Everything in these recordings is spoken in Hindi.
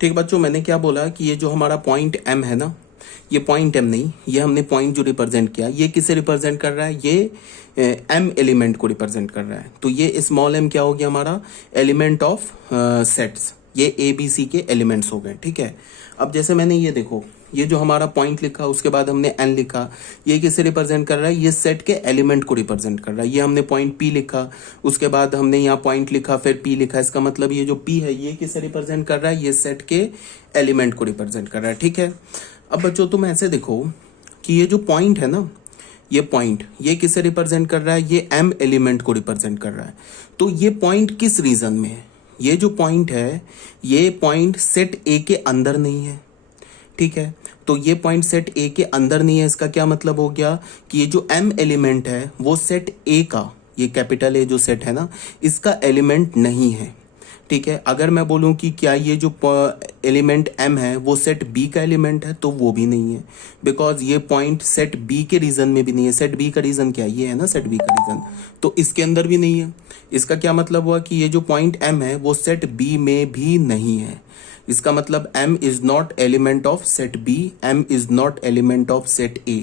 ठीक बच्चों, मैंने क्या बोला कि ये जो हमारा पॉइंट एम है ना, ये पॉइंट एम नहीं, ये हमने पॉइंट जो रिप्रेजेंट किया ये किसे रिप्रेजेंट कर रहा है, ये एम एलिमेंट को रिप्रेजेंट कर रहा है। तो ये स्मॉल एम क्या हो गया हमारा, एलिमेंट ऑफ सेट्स, ये ए बी सी के एलिमेंट्स हो गए। ठीक है, अब जैसे मैंने ये देखो, ये जो हमारा पॉइंट लिखा उसके बाद हमने एन लिखा, ये किसे रिप्रेजेंट कर रहा है, ये सेट के एलिमेंट को रिप्रेजेंट कर रहा है। ये हमने पॉइंट पी लिखा, उसके बाद हमने यहाँ पॉइंट लिखा, फिर पी लिखा, इसका मतलब ये जो पी है ये किसे रिप्रेजेंट कर रहा है, ये सेट के एलिमेंट को रिप्रेजेंट कर रहा है। ठीक है, अब बच्चों तुम ऐसे देखो कि ये जो पॉइंट है ना, ये पॉइंट ये किसे रिप्रेजेंट कर रहा है, ये एम एलिमेंट को रिप्रेजेंट कर रहा है। तो ये पॉइंट किस रीजन में है, ये जो पॉइंट है ये पॉइंट सेट ए के अंदर नहीं है। ठीक है, तो ये पॉइंट सेट ए के अंदर नहीं है, इसका क्या मतलब हो गया कि ये जो एम एलिमेंट है वो सेट ए का, ये कैपिटल ए जो सेट है ना, इसका एलिमेंट नहीं है। ठीक है, अगर मैं बोलूं कि क्या ये जो एलिमेंट एम है वो सेट बी का एलिमेंट है, तो वो भी नहीं है, बिकॉज ये पॉइंट सेट बी के रीजन में भी नहीं है। सेट बी का रीजन क्या है, ये है ना सेट बी का रीजन, तो इसके अंदर भी नहीं है। इसका क्या मतलब हुआ कि ये जो पॉइंट एम है वो सेट बी में भी नहीं है। इसका मतलब m is not element of set b, m is not element of set a।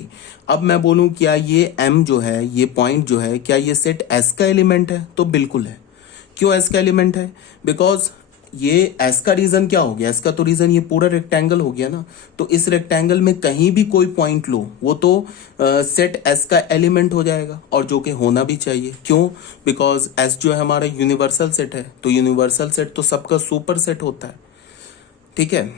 अब मैं बोलूं क्या ये m जो है, ये पॉइंट जो है, क्या ये सेट s का एलिमेंट है, तो बिल्कुल है। क्यों s का एलिमेंट है, बिकॉज ये s का रीजन क्या हो गया, s का तो रीजन ये पूरा रेक्टेंगल हो गया ना, तो इस रेक्टेंगल में कहीं भी कोई पॉइंट लो वो तो सेट s का एलिमेंट हो जाएगा, और जो कि होना भी चाहिए। क्यों, बिकॉज s जो है हमारा यूनिवर्सल सेट है, तो यूनिवर्सल सेट तो सबका सुपर सेट होता है। ठीक है,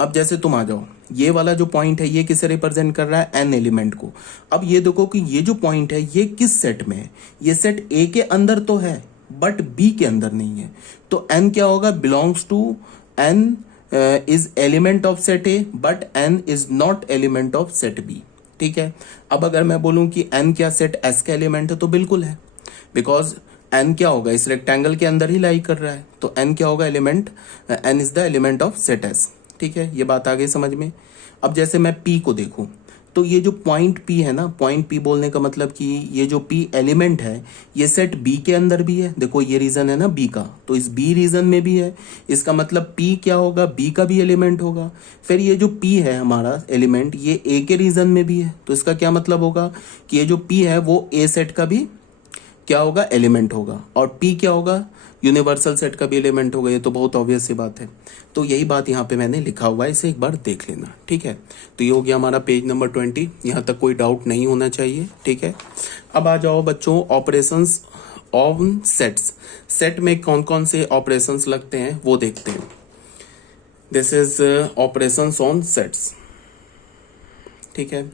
अब जैसे तुम आ जाओ, ये वाला जो पॉइंट है ये किसे रिप्रेजेंट कर रहा है, एन एलिमेंट को। अब ये देखो कि ये जो पॉइंट है ये किस सेट में है, ये सेट ए के अंदर तो है बट बी के अंदर नहीं है। तो एन क्या होगा, belongs to n is element of set A but n is not element of set B. ठीक है, अब अगर मैं बोलूं कि एन क्या सेट एस का एलिमेंट है, तो बिल्कुल है, बिकॉज एन क्या होगा, इस रेक्टेंगल के अंदर ही लाई कर रहा है, तो एन क्या होगा, element, n is the element of set S. ठीक है, ये बात आ गई समझ में। अब जैसे मैं पी को देखूं, तो ये जो पॉइंट पी है ना, पॉइंट पी बोलने का मतलब कि ये जो पी एलिमेंट है ये सेट बी के अंदर भी है। देखो ये रीजन है ना बी का, तो इस बी रीजन में भी है, इसका मतलब पी क्या होगा, बी का भी एलिमेंट होगा। फिर ये जो पी है हमारा एलिमेंट, ये ए के रीजन में भी है, तो इसका क्या मतलब होगा कि ये जो पी है वो ए सेट का भी क्या होगा, एलिमेंट होगा, और पी क्या होगा, यूनिवर्सल सेट का भी एलिमेंट होगा। ये तो बहुत ऑब्वियस सी बात है, तो यही बात यहाँ पे मैंने लिखा हुआ है, इसे एक बार देख लेना। ठीक है, तो ये हो गया हमारा पेज नंबर 20, यहाँ तक कोई डाउट नहीं होना चाहिए। ठीक है, अब आ जाओ बच्चों ऑपरेशंस ऑन सेट्स। सेट में कौन कौन से ऑपरेशंस लगते हैं वो देखते हैं। This is operations on sets. ठीक है,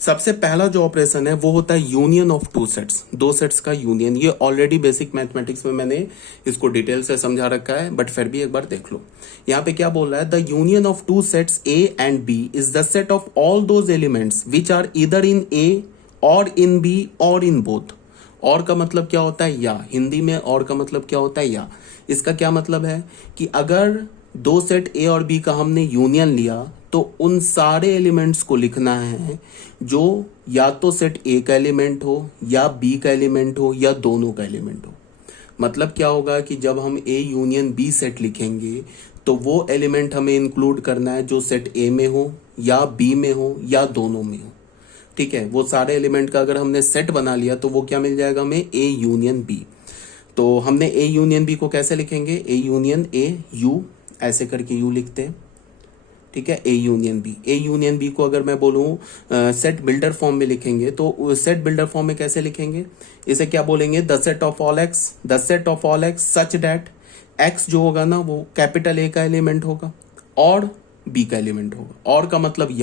सबसे पहला जो ऑपरेशन है वो होता है यूनियन ऑफ टू सेट्स, दो सेट्स का यूनियन। ये ऑलरेडी बेसिक मैथमेटिक्स में मैंने इसको डिटेल से समझा रखा है, बट फिर भी एक बार देख लो। यहाँ पे क्या बोल रहा है, the union of two sets A and B is the set of all those elements which are either in ए और इन बी और इन बोथ। और का मतलब क्या होता है, या। हिंदी में और का मतलब क्या होता है, या। इसका क्या मतलब है कि अगर दो सेट ए और बी का हमने यूनियन लिया तो उन सारे एलिमेंट्स को लिखना है जो या तो सेट ए का एलिमेंट हो या बी का एलिमेंट हो या दोनों का एलिमेंट हो। मतलब क्या होगा कि जब हम ए यूनियन बी सेट लिखेंगे तो वो एलिमेंट हमें इंक्लूड करना है जो सेट ए में हो या बी में हो या दोनों में हो। ठीक है, वो सारे एलिमेंट का अगर हमने सेट बना लिया तो वो क्या मिल जाएगा हमें, ए यूनियन बी। तो हमने ए यूनियन बी को कैसे लिखेंगे, ए यूनियन ए यू, ऐसे करके यू लिखते हैं। ठीक है, A union B. A union B को अगर मैं बोलूं सेट बिल्डर फॉर्म में लिखेंगे तो सेट बिल्डर फॉर्म में कैसे लिखेंगे, इसे क्या बोलेंगे, the set of all x, the set of all X such that x जो होगा ना वो कैपिटल ए का एलिमेंट होगा और बी का एलिमेंट होगा। और का मतलब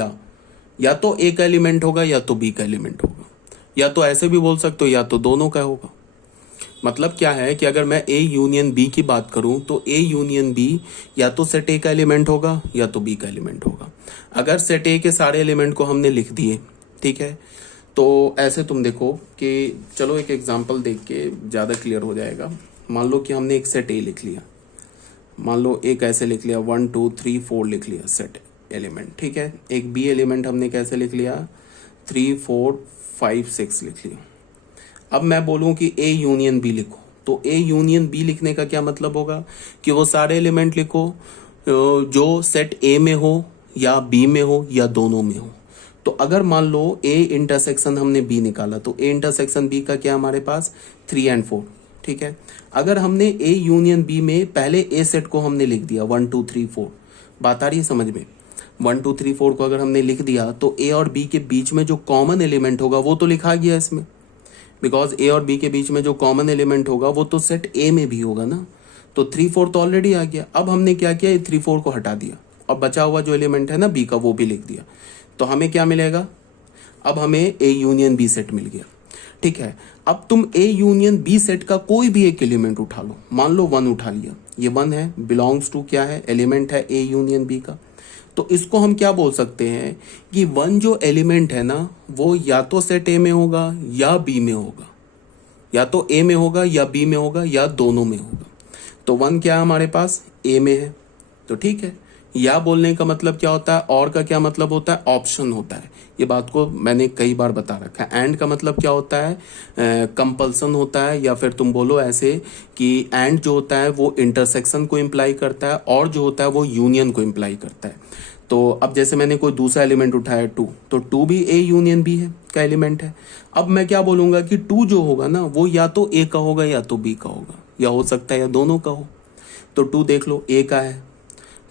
या तो ए का एलिमेंट होगा या तो बी का एलिमेंट होगा, या तो ऐसे भी बोल सकते हो या तो दोनों का होगा। मतलब क्या है कि अगर मैं ए यूनियन बी की बात करूं तो ए यूनियन बी या तो सेट ए का एलिमेंट होगा या तो बी का एलिमेंट होगा। अगर सेट ए के सारे एलिमेंट को हमने लिख दिए, ठीक है, तो ऐसे तुम देखो कि चलो एक एग्जांपल देख के ज़्यादा क्लियर हो जाएगा। मान लो कि हमने एक सेट ए लिख लिया, मान लो एक ऐसे लिख लिया 1 2 3 4 लिख लिया सेट एलिमेंट। ठीक है, एक बी एलिमेंट हमने कैसे लिख लिया, 3 4 5 6 लिख लिया। अब मैं बोलूं कि ए यूनियन बी लिखो, तो ए यूनियन बी लिखने का क्या मतलब होगा कि वो सारे एलिमेंट लिखो जो सेट ए में हो या बी में हो या दोनों में हो। तो अगर मान लो ए इंटरसेक्शन हमने बी निकाला, तो ए इंटरसेक्शन बी का क्या हमारे पास 3 and 4, ठीक है। अगर हमने ए यूनियन बी में पहले ए सेट को हमने लिख दिया 1 2 3 4, बात आ रही है समझ में? 1 2 3 4 को अगर हमने लिख दिया तो ए और बी के बीच में जो कॉमन एलिमेंट होगा वो तो लिखा गया इसमें, बिकॉज ए और बी के बीच में जो कॉमन एलिमेंट होगा वो तो सेट ए में भी होगा ना। तो 3 4 तो ऑलरेडी आ गया। अब हमने क्या किया, 3 4 को हटा दिया और बचा हुआ जो एलिमेंट है ना बी का वो भी लिख दिया। तो हमें क्या मिलेगा, अब हमें ए यूनियन बी सेट मिल गया, ठीक है। अब तुम ए यूनियन बी सेट का कोई भी एक एलिमेंट उठा लो, मान लो 1 उठा लिया, ये 1 है, बिलोंग्स टू क्या है, एलिमेंट है ए यूनियन बी का। तो इसको हम क्या बोल सकते हैं कि 1 जो एलिमेंट है ना वो या तो सेट ए में होगा या बी में होगा, या तो ए में होगा या बी में होगा या दोनों में होगा। तो 1 क्या है हमारे पास, ए में है, तो ठीक है। या बोलने का मतलब क्या होता है, और का क्या मतलब होता है, ऑप्शन होता है। ये बात को मैंने कई बार बता रखा है। एंड का मतलब क्या होता है, कंपल्सन होता है, या फिर तुम बोलो ऐसे कि एंड जो होता है वो इंटरसेक्शन को इम्प्लाई करता है, और जो होता है वो यूनियन को इम्प्लाई करता है। तो अब जैसे मैंने कोई दूसरा एलिमेंट उठाया 2, तो 2 भी ए यूनियन बी है का एलिमेंट है। अब मैं क्या बोलूंगा कि 2 जो होगा ना वो या तो ए का होगा या तो बी का होगा, या हो सकता है या दोनों का हो। तो 2 देख लो ए का है,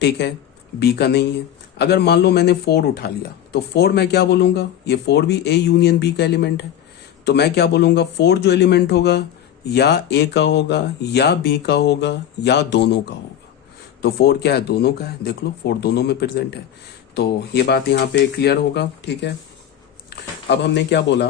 ठीक है, बी का नहीं है। अगर मान लो मैंने 4 उठा लिया, तो 4 मैं क्या बोलूंगा, ये 4 भी ए यूनियन बी का एलिमेंट है। तो मैं क्या बोलूंगा, 4 जो एलिमेंट होगा या ए का होगा या बी का होगा या दोनों का होगा। तो 4 क्या है, दोनों का है, देख लो 4 दोनों में प्रेजेंट है। तो ये बात यहाँ पे क्लियर होगा, ठीक है। अब हमने क्या बोला,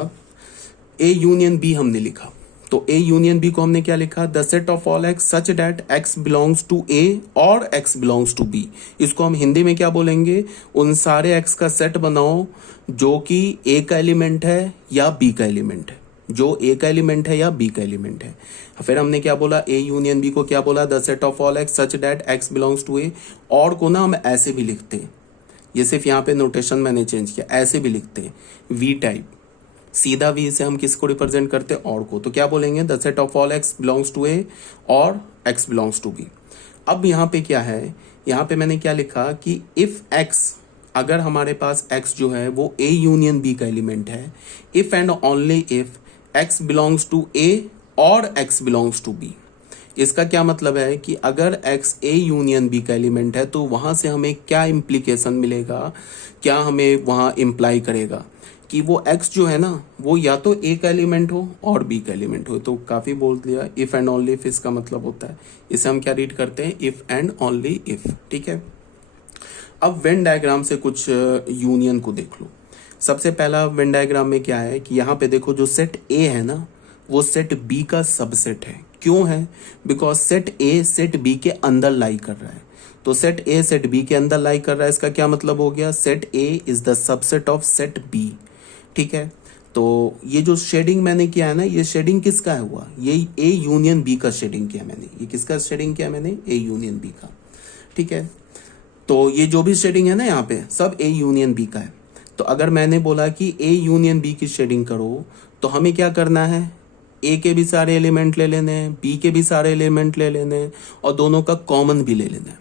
ए यूनियन बी हमने लिखा, तो ए यूनियन बी को हमने क्या लिखा, the set of all X such that X belongs to A और एक्स बिलोंग्स टू बी। इसको हम हिंदी में क्या बोलेंगे, उन सारे एक्स का सेट बनाओ जो कि ए का एलिमेंट है या बी का एलिमेंट है, जो ए का एलिमेंट है या बी का एलिमेंट है। फिर हमने क्या बोला, ए यूनियन बी को क्या बोला, the set of all X such that X belongs to A. और को ना हम ऐसे भी लिखते हैं, ये सिर्फ यहाँ पे नोटेशन मैंने चेंज किया, ऐसे भी लिखते हैं वी टाइप, सीधा वी से हम किसको रिप्रेजेंट करते हैं, और को। तो क्या बोलेंगे, the set of all X belongs to A और एक्स बिलोंग्स टू बी। अब यहाँ पे क्या है, यहाँ पे मैंने क्या लिखा कि इफ एक्स, अगर हमारे पास एक्स जो है वो ए यूनियन बी का एलिमेंट है, if and only if X belongs to A और एक्स बिलोंग्स टू बी। इसका क्या मतलब है कि अगर एक्स ए यूनियन बी का एलिमेंट है तो वहां से हमें क्या इम्प्लीकेशन मिलेगा, क्या हमें वहां इम्प्लाई करेगा कि वो एक्स जो है ना वो या तो ए का एलिमेंट हो और बी का एलिमेंट हो। तो काफी बोल दिया, इफ एंड ओनली इफ इसका मतलब होता है, इसे हम क्या रीड करते हैं, इफ एंड ओनली इफ, ठीक है। अब वेन डायग्राम से कुछ यूनियन को देख लो। सबसे पहला वेन डायग्राम में क्या है कि यहाँ पे देखो जो सेट ए है ना वो सेट बी का सबसेट है। क्यों है, because set A set B के अंदर लाई कर रहा है। तो सेट ए सेट बी के अंदर लाई कर रहा है, इसका क्या मतलब हो गया, set A is the subset of set B, ठीक है। तो ये जो शेडिंग मैंने किया है ना, ये शेडिंग किसका है हुआ, ये ए यूनियन बी का शेडिंग किया मैंने। ये किसका शेडिंग किया मैंने, ए यूनियन बी का, ठीक है। तो ये जो भी शेडिंग है ना यहाँ पे सब ए यूनियन बी का है। तो अगर मैंने बोला कि ए यूनियन बी की शेडिंग करो तो हमें क्या करना है, ए के भी सारे एलिमेंट ले लेने हैं, बी के भी सारे एलिमेंट ले लेने हैं और दोनों का कॉमन भी ले लेना है।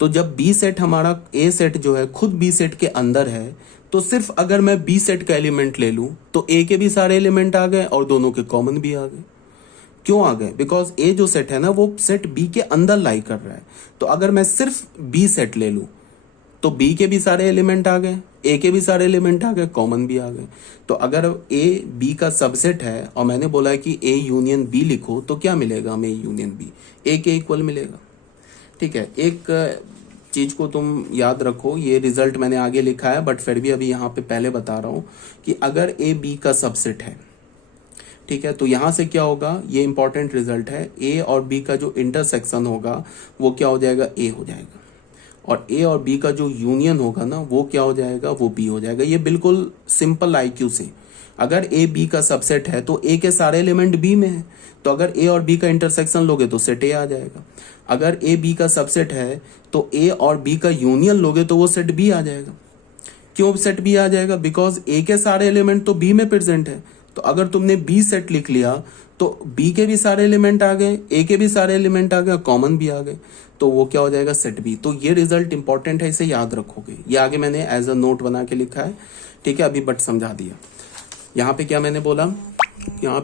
तो जब बी सेट हमारा ए सेट जो है खुद बी सेट के अंदर है, तो सिर्फ अगर मैं बी सेट का एलिमेंट ले लूं तो ए के भी सारे एलिमेंट आ गए और दोनों के कॉमन भी आ गए। क्यों आ गए, बिकॉज ए जो सेट है ना वो सेट बी के अंदर लाई कर रहा है। तो अगर मैं सिर्फ बी सेट ले लूं तो बी के भी सारे एलिमेंट आ गए, ए के भी सारे एलिमेंट आ गए, कॉमन भी आ गए। तो अगर ए बी का सबसेट है और मैंने बोला कि ए यूनियन बी लिखो तो क्या मिलेगा हमें, ए यूनियन बी ए के इक्वल मिलेगा, ठीक है। एक चीज को तुम याद रखो, ये रिजल्ट मैंने आगे लिखा है बट फिर भी अभी यहाँ पे पहले बता रहा हूं कि अगर ए बी का सबसेट है, ठीक है, तो यहां से क्या होगा, ये इंपॉर्टेंट रिजल्ट है, ए और बी का जो इंटरसेक्शन होगा वो क्या हो जाएगा, ए हो जाएगा, और ए और बी का जो यूनियन होगा ना वो क्या हो जाएगा, वो बी हो जाएगा। ये बिल्कुल सिंपल आईक्यू से, अगर ए बी का सबसेट है तो ए के सारे एलिमेंट बी में है, तो अगर ए और बी का इंटरसेक्शन लोगे तो सेट ए आ जाएगा। अगर ए बी का सबसेट है तो ए और बी का यूनियन लोगे तो वो सेट बी आ जाएगा। क्यों सेट बी आ जाएगा, बिकॉज ए के सारे एलिमेंट तो बी में प्रेजेंट है। तो अगर तुमने बी सेट लिख लिया तो बी के भी सारे एलिमेंट आ गए, ए के भी सारे एलिमेंट आ गए, कॉमन भी आ गए। तो वो क्या हो जाएगा, सेट बी। तो ये रिजल्ट इंपॉर्टेंट है, इसे याद रखोगे। ये आगे मैंने एज अ नोट बना के लिखा है, ठीक है, अभी बट समझा दिया। यहाँ पे क्या मैंने बोला, यहाँ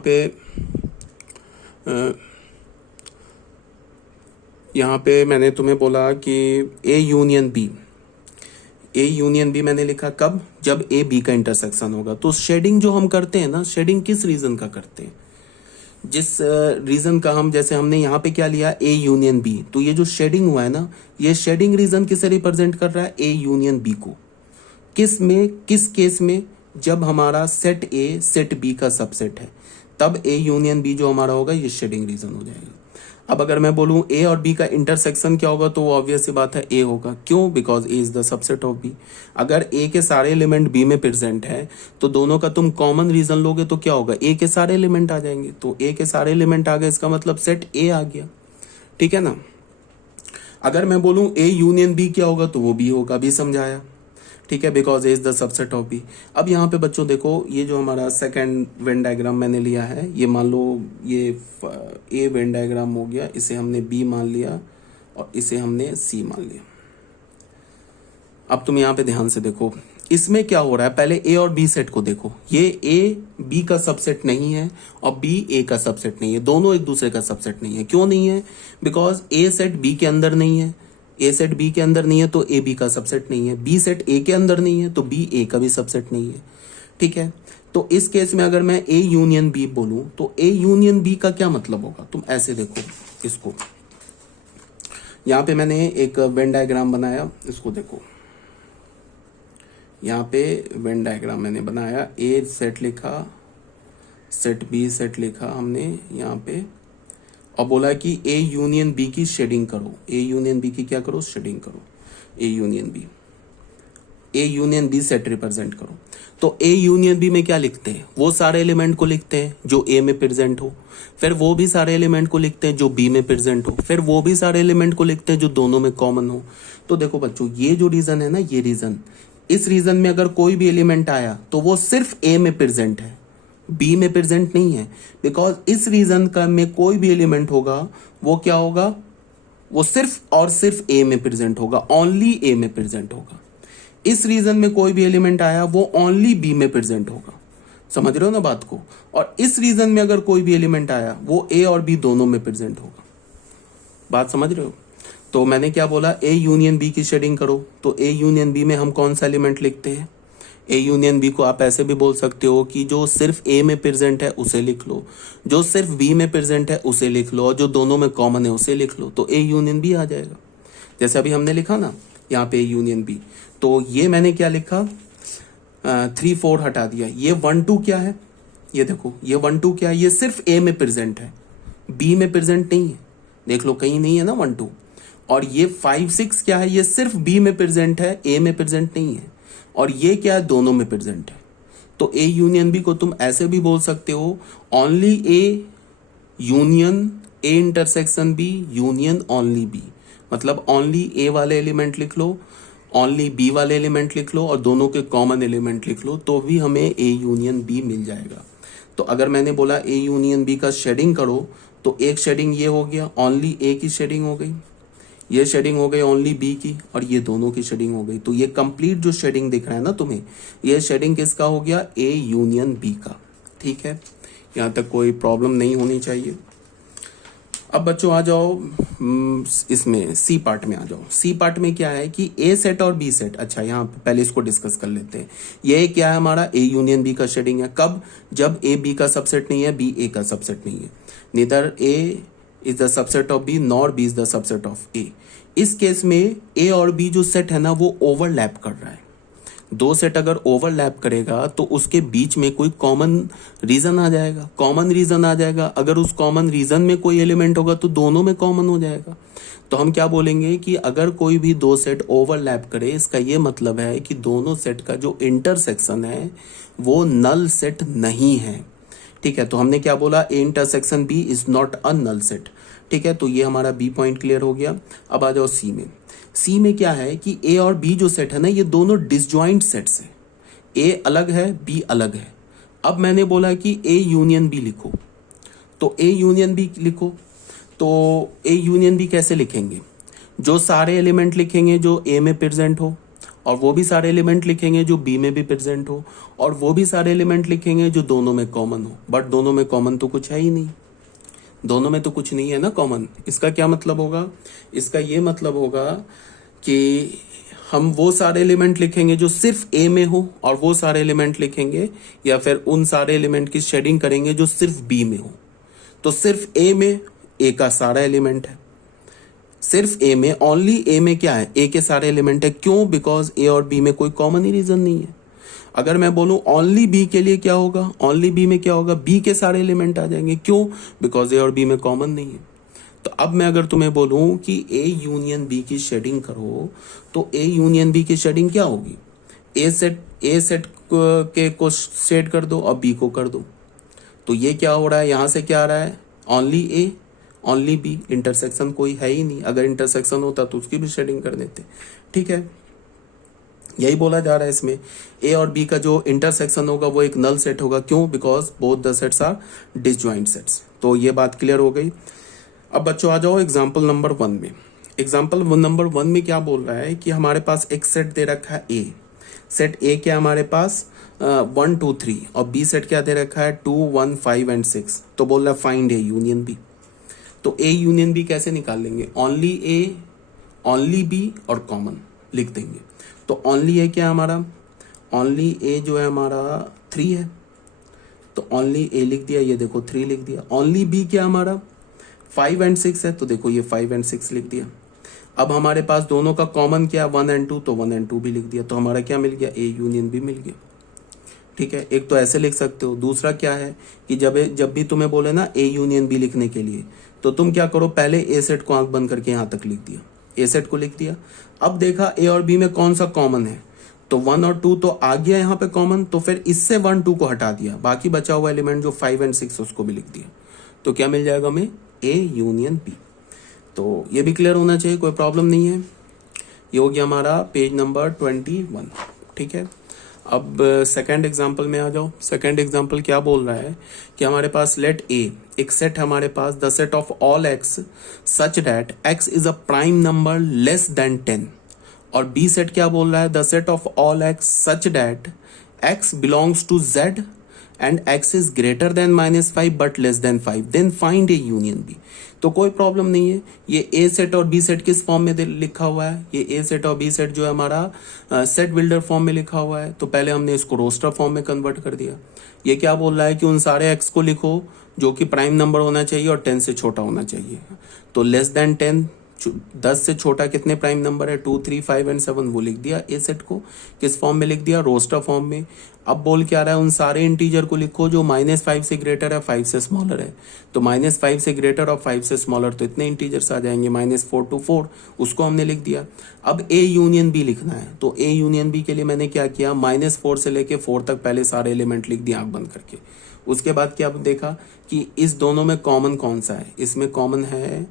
पे मैंने तुम्हें बोला कि A union B, A union B मैंने लिखा कब, जब ए बी का इंटरसेक्शन होगा। तो शेडिंग जो हम करते हैं ना, शेडिंग किस रीजन का करते हैं, जिस रीजन का हम, जैसे हमने यहाँ पे क्या लिया, ए यूनियन बी, तो ये जो शेडिंग हुआ है ना, ये शेडिंग रीजन किसे रिप्रेजेंट कर रहा है, ए यूनियन बी को। किस में, किस केस में, जब हमारा सेट ए सेट बी का सबसेट है, तब ए यूनियन बी जो हमारा होगा ये शेडिंग रीजन हो जाएगा। अब अगर मैं बोलूं ए और बी का इंटरसेक्शन क्या होगा, तो वो ऑब्वियस सी बात है ए होगा। क्यों, because A is the subset of B. अगर ए के सारे एलिमेंट बी में प्रेजेंट है, तो दोनों का तुम कॉमन रीजन लोगे तो क्या होगा, ए के सारे एलिमेंट आ जाएंगे। तो ए के सारे एलिमेंट आ गए, इसका मतलब सेट ए आ गया, ठीक है ना। अगर मैं बोलूं ए यूनियन बी क्या होगा, तो वो बी होगा, भी समझाया, ठीक है, because A is the subset of B. अब यहाँ पे बच्चों देखो, ये जो हमारा सेकंड वेन डायग्राम मैंने लिया है, ये मान लो ये ए वेन डायग्राम हो गया, इसे हमने बी मान लिया और इसे हमने सी मान लिया। अब तुम यहाँ पे ध्यान से देखो, इसमें क्या हो रहा है, पहले ए और बी सेट को देखो। ये ए बी का सबसेट नहीं है और बी ए का सबसेट नहीं है, दोनों एक दूसरे का सबसेट नहीं है। क्यों नहीं है, बिकॉज ए सेट बी के अंदर नहीं है, ए सेट बी के अंदर नहीं है तो ए बी का सबसेट नहीं है, बी सेट ए के अंदर नहीं है तो बी ए का भी सबसेट नहीं है, ठीक है। तो इस केस में अगर मैं ए यूनियन बी बोलूं, तो ए यूनियन बी का क्या मतलब होगा, तुम ऐसे देखो इसको। यहां पे मैंने एक वेन डायग्राम बनाया, इसको देखो, यहाँ पे वेन डायग्राम मैंने बनाया, ए सेट लिखा, सेट बी सेट लिखा हमने यहाँ पे, और बोला कि ए यूनियन बी की शेडिंग करो। ए यूनियन बी की क्या करो, शेडिंग करो। A union B, A union B set represent करो। तो ए यूनियन बी में क्या लिखते हैं, वो सारे एलिमेंट को लिखते हैं जो ए में प्रेजेंट हो, फिर वो भी सारे एलिमेंट को लिखते हैं जो बी में प्रेजेंट हो, फिर वो भी सारे एलिमेंट को लिखते हैं जो दोनों में कॉमन हो। तो देखो बच्चों, ये जो रीजन है ना, ये रीजन, इस रीजन में अगर कोई भी एलिमेंट आया तो वो सिर्फ ए में प्रेजेंट है, बी में प्रेजेंट नहीं है। बिकॉज इस रीजन का में कोई भी एलिमेंट होगा, वो क्या होगा, वो सिर्फ और सिर्फ ए में प्रेजेंट होगा, ओनली ए में प्रेजेंट होगा। इस रीजन में कोई भी एलिमेंट आया, वो ओनली बी में प्रेजेंट होगा। समझ रहे हो ना बात को। और इस रीजन में अगर कोई भी एलिमेंट आया, वो ए और बी दोनों में प्रेजेंट होगा। बात समझ रहे हो। तो मैंने क्या बोला, ए यूनियन बी की शेडिंग करो। तो ए यूनियन बी में हम कौन सा एलिमेंट लिखते हैं, ए यूनियन बी को आप ऐसे भी बोल सकते हो कि जो सिर्फ ए में प्रेजेंट है उसे लिख लो, जो सिर्फ बी में प्रेजेंट है उसे लिख लो, और जो दोनों में कॉमन है उसे लिख लो। तो ए यूनियन बी आ जाएगा, जैसे अभी हमने लिखा ना यहाँ पे ए यूनियन बी। तो ये मैंने क्या लिखा, 3 4 हटा दिया। ये 1 2 क्या है, ये देखो, ये 1 2 क्या है, ये सिर्फ ए में प्रेजेंट है, बी में प्रेजेंट नहीं है। देख लो कहीं नहीं है ना 1 2। और ये 5 6 क्या है, ये सिर्फ बी में प्रेजेंट है, ए में प्रेजेंट नहीं है। और ये क्या है, दोनों में प्रेजेंट है। तो ए यूनियन बी को तुम ऐसे भी बोल सकते हो, only A union A intersection B union only B. मतलब ओनली ए वाले एलिमेंट लिख लो, ओनली बी वाले एलिमेंट लिख लो, और दोनों के कॉमन एलिमेंट लिख लो, तो भी हमें ए यूनियन बी मिल जाएगा। तो अगर मैंने बोला ए यूनियन बी का शेडिंग करो, तो एक शेडिंग ये हो गया, ओनली ए की शेडिंग हो गई, ये शेडिंग हो गई ओनली बी की, और ये दोनों की शेडिंग हो गई। तो ये कंप्लीट जो शेडिंग दिख रहा है ना तुम्हें, ये शेडिंग किसका हो गया, ए यूनियन बी का। ठीक है, यहां तक कोई प्रॉब्लम नहीं होनी चाहिए। अब बच्चों आ जाओ इसमें सी पार्ट में आ जाओ। सी पार्ट में क्या है कि ए सेट और बी सेट, अच्छा यहाँ पहले इसको डिस्कस कर लेते हैं। ये क्या है हमारा, ए यूनियन बी का शेडिंग है। कब, जब ए बी का सबसेट नहीं है, बी ए का सबसेट नहीं है। Neither A is the subset of B nor B is the subset of A. इस केस में ए और बी जो सेट है ना, वो ओवरलैप कर रहा है। दो सेट अगर ओवरलैप करेगा तो उसके बीच में कोई कॉमन रीजन आ जाएगा, कॉमन रीजन आ जाएगा। अगर उस कॉमन रीजन में कोई एलिमेंट होगा तो दोनों में कॉमन हो जाएगा। तो हम क्या बोलेंगे कि अगर कोई भी दो सेट ओवरलैप करे, इसका ये मतलब है कि दोनों सेट का जो इंटरसेक्शन है वो नल सेट नहीं है। ठीक है, तो हमने क्या बोला, A intersection B is not a null set. ठीक है, तो ये हमारा बी पॉइंट क्लियर हो गया। अब आ जाओ सी में। सी में क्या है कि ए और बी जो सेट है ना, ये दोनों डिसजॉइंट सेट्स है। ए अलग है, बी अलग है। अब मैंने बोला कि ए यूनियन बी लिखो, तो ए यूनियन बी लिखो। तो ए यूनियन बी कैसे लिखेंगे, जो सारे एलिमेंट लिखेंगे जो ए में प्रेजेंट हो, और वो भी सारे एलिमेंट लिखेंगे जो बी में भी प्रेजेंट हो, और वो भी सारे एलिमेंट लिखेंगे जो दोनों में कॉमन हो। बट दोनों में कॉमन तो कुछ है ही नहीं, दोनों में तो कुछ नहीं है ना कॉमन। इसका क्या मतलब होगा? इसका ये मतलब होगा कि हम वो सारे एलिमेंट लिखेंगे जो सिर्फ ए में हो, और वो सारे एलिमेंट लिखेंगे या फिर उन सारे एलिमेंट की शेडिंग करेंगे जो सिर्फ बी में हो। तो सिर्फ ए में ए का सारा एलिमेंट है, सिर्फ ए में, ओनली ए में क्या है? ए के सारे एलिमेंट है। क्यों? बिकॉज ए और बी में कोई कॉमन ही रीजन नहीं है। अगर मैं बोलूं ओनली बी के लिए क्या होगा? ओनली बी में क्या होगा? बी के सारे एलिमेंट आ जाएंगे। क्यों? बिकॉज ए और बी में कॉमन नहीं है। तो अब मैं अगर तुम्हें बोलूं कि ए यूनियन बी की शेडिंग करो, तो ए यूनियन बी की शेडिंग क्या होगी? ए सेट के को शेड कर दो और बी को कर दो। तो ये क्या हो रहा है? यहां से क्या आ रहा है? ओनली ए, ओनली बी, इंटरसेक्शन कोई है ही नहीं। अगर इंटरसेक्शन होता तो उसकी भी शेडिंग कर देते। ठीक है, यही बोला जा रहा है इसमें। ए और बी का जो इंटरसेक्शन होगा वो एक नल सेट होगा। क्यों? Because both the sets are disjoint sets. तो ये बात क्लियर हो गई। अब बच्चों आ जाओ एग्जाम्पल नंबर 1 में। एग्जाम्पल नंबर 1 में क्या बोल रहा है कि हमारे पास एक सेट दे रखा है ए। सेट ए क्या हमारे पास 1 2 3, और बी सेट क्या दे रखा है 2 1 5 एंड 6। तो बोल रहा है फाइंड ए यूनियन बी। तो ए यूनियन बी कैसे निकाल लेंगे? ओनली ए, ओनली बी और कॉमन लिख देंगे। तो ओनली ए क्या है हमारा? ओनली ए जो है हमारा 3 है, तो ओनली ए लिख दिया, ये देखो 3 लिख दिया। ओनली बी क्या हमारा 5 एंड 6 है, तो देखो ये 5 एंड 6 लिख दिया। अब हमारे पास दोनों का कॉमन क्या? 1 एंड 2, तो 1 एंड 2 भी लिख दिया। तो हमारा क्या मिल गया? ए यूनियन बी मिल गया। ठीक है, एक तो ऐसे लिख सकते हो। दूसरा क्या है कि जब भी तुम्हें बोले ना ए यूनियन बी लिखने के लिए, तो तुम क्या करो, पहले ए सेट को आंख बंद करके यहां तक लिख दिया, ए सेट को लिख दिया। अब देखा ए और बी में कौन सा कॉमन है, तो 1 और 2 तो आ गया यहाँ पे कॉमन, तो फिर इससे 1 2 को हटा दिया, बाकी बचा हुआ एलिमेंट जो 5 एंड 6 उसको भी लिख दिया। तो क्या मिल जाएगा हमें? A union B. तो ये भी क्लियर होना चाहिए, कोई प्रॉब्लम नहीं है। ये हो गया हमारा पेज नंबर 21। ठीक है, अब सेकंड एग्जांपल में आ जाओ। सेकंड एग्जांपल क्या बोल रहा है कि हमारे पास लेट ए, एक सेट हमारे पास, the set of all X such that X is a prime number less than 10। और बी सेट क्या बोल रहा है? The set of all X such that X belongs to Z and X is greater than -5 but less than 5, then find A union B. तो कोई प्रॉब्लम नहीं है। ये ए सेट और बी सेट किस फॉर्म में लिखा हुआ है? ये ए सेट और बी सेट जो है हमारा सेट बिल्डर फॉर्म में लिखा हुआ है। तो पहले हमने इसको रोस्टर फॉर्म में कन्वर्ट कर दिया। ये क्या बोल रहा है कि उन सारे एक्स को लिखो जो कि प्राइम नंबर होना चाहिए और 10 से छोटा होना चाहिए। तो लेस देन 10, 10 से छोटा कितने प्राइम नंबर है? 2 3 5 एंड 7, वो लिख दिया। ए सेट को किस फॉर्म में लिख दिया? रोस्टर फॉर्म में। अब बोल क्या रहा है? उन सारे इंटीजर को लिखो जो -5 से ग्रेटर है, 5 से स्मॉलर है। तो -5 से ग्रेटर और 5 से स्मॉलर, तो इतने इंटीजर्स आ जाएंगे, -4 to 4, उसको हमने लिख दिया। अब ए यूनियन बी लिखना है, तो ए यूनियन बी के लिए मैंने क्या किया? -4 से लेके 4 तक पहले सारे एलिमेंट लिख दिए आंख बंद करके। उसके बाद क्या देखा कि इस दोनों में कॉमन कौन सा है? इसमें कॉमन है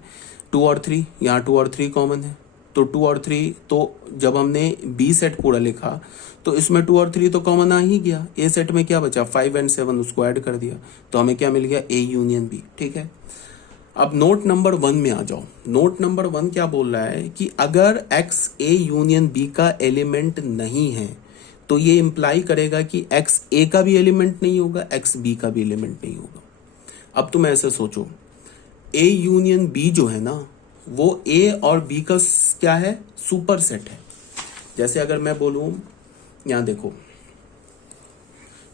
2 और 3, यहाँ 2 और 3 कॉमन है। तो 2 और 3, तो जब हमने बी सेट पूरा लिखा तो इसमें 2 और 3 तो कॉमन आ ही गया। ए सेट में क्या बचा? 5 एंड 7, उसको ऐड कर दिया, तो हमें क्या मिल गया? A union B. ठीक है, अब नोट नंबर 1 में आ जाओ। नोट नंबर 1 क्या बोल रहा है कि अगर एक्स ए यूनियन बी का एलिमेंट नहीं है, तो ये इंप्लाई करेगा कि एक्स ए का भी एलिमेंट नहीं होगा, एक्स बी का भी एलिमेंट नहीं होगा। अब तुम ऐसे सोचो, ए यूनियन बी जो है ना, वो ए और बी का क्या है? सुपर सेट है। जैसे अगर मैं बोलूं, यहां देखो,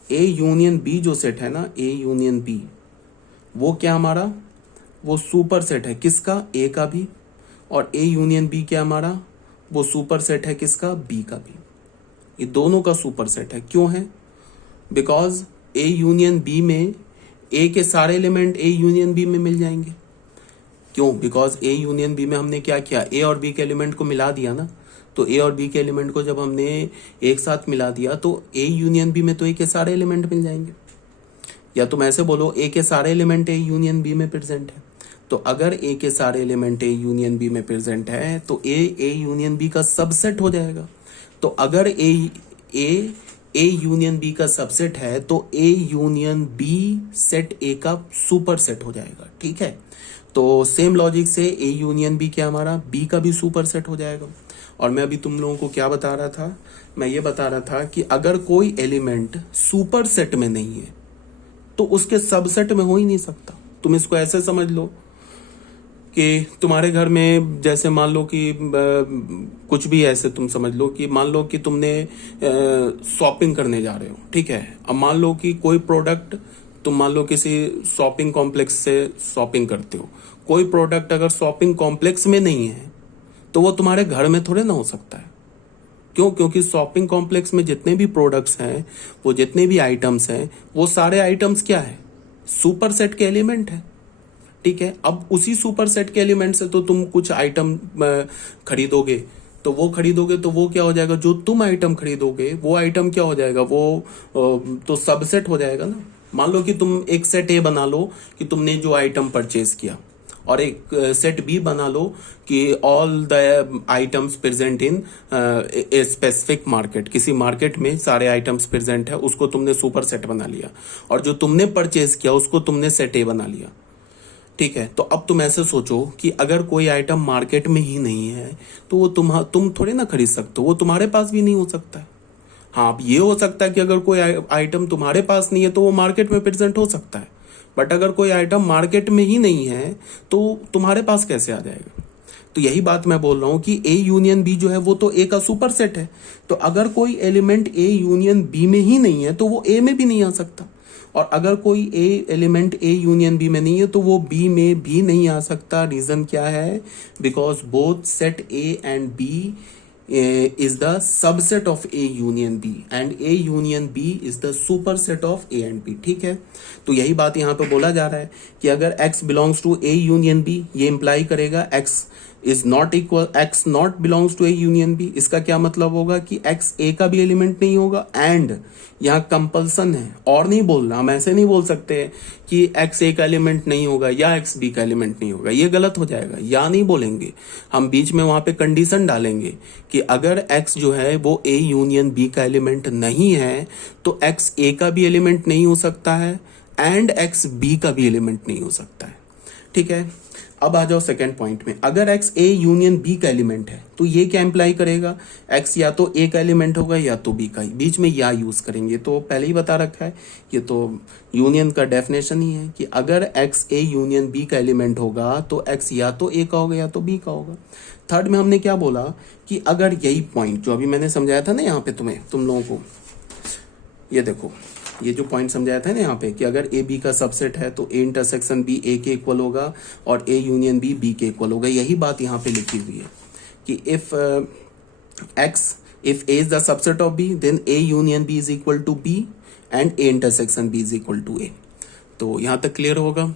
ए यूनियन बी जो सेट है ना, ए यूनियन बी, वो क्या हमारा? वो सुपर सेट है किसका? ए का भी। और ए यूनियन बी क्या हमारा? वो सुपर सेट है किसका? बी का भी। ये दोनों का सुपर सेट है। क्यों है? बिकॉज ए यूनियन बी में ए के सारे एलिमेंट ए यूनियन बी में मिल जाएंगे। क्यों? बिकॉज ए यूनियन बी में हमने क्या किया? ए और बी के एलिमेंट को मिला दिया ना। तो ए और बी के एलिमेंट को जब हमने एक साथ मिला दिया, तो ए यूनियन बी में तो ए के सारे एलिमेंट मिल जाएंगे। या तुम ऐसे बोलो, ए के सारे एलिमेंट ए यूनियन बी में प्रेजेंट है। तो अगर ए के सारे एलिमेंट ए यूनियन बी में प्रेजेंट है, तो ए यूनियन बी का सबसेट हो जाएगा। तो अगर ए यूनियन बी का सबसेट है, तो A union B set A का सुपर सेट हो जाएगा। ठीक है, तो सेम लॉजिक से ए यूनियन बी क्या हमारा बी का भी सुपर सेट हो जाएगा। और मैं अभी तुम लोगों को क्या बता रहा था, मैं ये बता रहा था कि अगर कोई एलिमेंट सुपर सेट में नहीं है तो उसके सबसेट में हो ही नहीं सकता। तुम इसको ऐसे समझ लो कि तुम्हारे घर में जैसे मान लो कि कुछ भी ऐसे तुम समझ लो कि मान लो कि तुमने शॉपिंग करने जा रहे हो, ठीक है। अब मान लो कि कोई प्रोडक्ट तुम मान लो किसी शॉपिंग कॉम्प्लेक्स से शॉपिंग करते हो, कोई प्रोडक्ट अगर शॉपिंग कॉम्प्लेक्स में नहीं है तो वो तुम्हारे घर में थोड़े ना हो सकता है। क्यों? क्योंकि शॉपिंग कॉम्प्लेक्स में जितने भी प्रोडक्ट्स हैं, वो जितने भी आइटम्स हैं, वो सारे आइटम्स क्या है, सुपर सेट के एलिमेंट है, ठीक है। अब उसी सुपर सेट के एलिमेंट से तो तुम कुछ आइटम खरीदोगे, तो वो क्या हो जाएगा, जो तुम आइटम खरीदोगे वो आइटम क्या हो जाएगा, वो तो सबसेट हो जाएगा ना। मान लो कि तुम एक सेट ए बना लो कि तुमने जो आइटम परचेज किया, और एक सेट बी बना लो कि all the items present in a specific market, किसी मार्केट में सारे आइटम्स प्रेजेंट है, उसको तुमने सुपर सेट बना लिया, और जो तुमने परचेज किया उसको तुमने सेट ए बना लिया, ठीक है। तो अब तुम ऐसे सोचो कि अगर कोई आइटम मार्केट में ही नहीं है तो वो तुम थोड़े ना खरीद सकते हो, वो तुम्हारे पास भी नहीं हो सकता है। हाँ, अब ये हो सकता है कि अगर कोई आइटम तुम्हारे पास नहीं है तो वो मार्केट में प्रेजेंट हो सकता है, बट अगर कोई आइटम मार्केट में ही नहीं है तो तुम्हारे पास कैसे आ जाएगा। तो यही बात मैं बोल रहा हूं कि ए यूनियन बी जो है वो तो ए का सुपर सेट है। तो अगर कोई एलिमेंट ए यूनियन बी में ही नहीं है तो वो ए में भी नहीं आ सकता, और अगर कोई ए एलिमेंट ए यूनियन बी में नहीं है तो वो बी में भी नहीं आ सकता। रीजन क्या है, because both set A and B is the subset of A union B and A union B is the superset of A and B, ठीक है। तो यही बात यहाँ पे बोला जा रहा है कि अगर X belongs to A union B, ये इम्प्लाई करेगा X is not equal, X not belongs to A union B। इसका क्या मतलब होगा कि X A का भी एलिमेंट नहीं होगा, एंड यहाँ कंपल्सन है, और नहीं बोलना, हम ऐसे नहीं बोल सकते कि X A का एलिमेंट नहीं होगा या X B का एलिमेंट नहीं होगा, ये गलत हो जाएगा, या नहीं बोलेंगे हम, बीच में वहां पे कंडीशन डालेंगे कि अगर X जो है वो A यूनियन B का एलिमेंट नहीं है तो X A का भी एलिमेंट नहीं हो सकता है एंड X B का भी एलिमेंट नहीं हो सकता है, ठीक है। अब आ जाओ सेकेंड पॉइंट में, अगर X A यूनियन B का एलिमेंट है तो ये क्या इंप्लाई करेगा, X या तो A का एलिमेंट होगा या तो B का, बीच में या यूज करेंगे, तो पहले ही बता रखा है, ये तो यूनियन का डेफिनेशन ही है कि अगर X A यूनियन B का एलिमेंट होगा तो X या तो A का होगा या तो B का होगा। थर्ड में हमने क्या बोला कि अगर यही पॉइंट जो अभी मैंने समझाया था ना यहाँ पे तुम लोगों को, ये देखो, ये जो पॉइंट समझाया था ना यहाँ पे कि अगर ए बी का सबसेट है तो ए इंटरसेक्शन बी ए के इक्वल होगा और ए यूनियन बी बी के इक्वल होगा। यही बात यहाँ पे लिखी हुई है कि if A is the subset of B then A union B is equal to B and A intersection B is equal to A. तो यहाँ तक क्लियर होगा।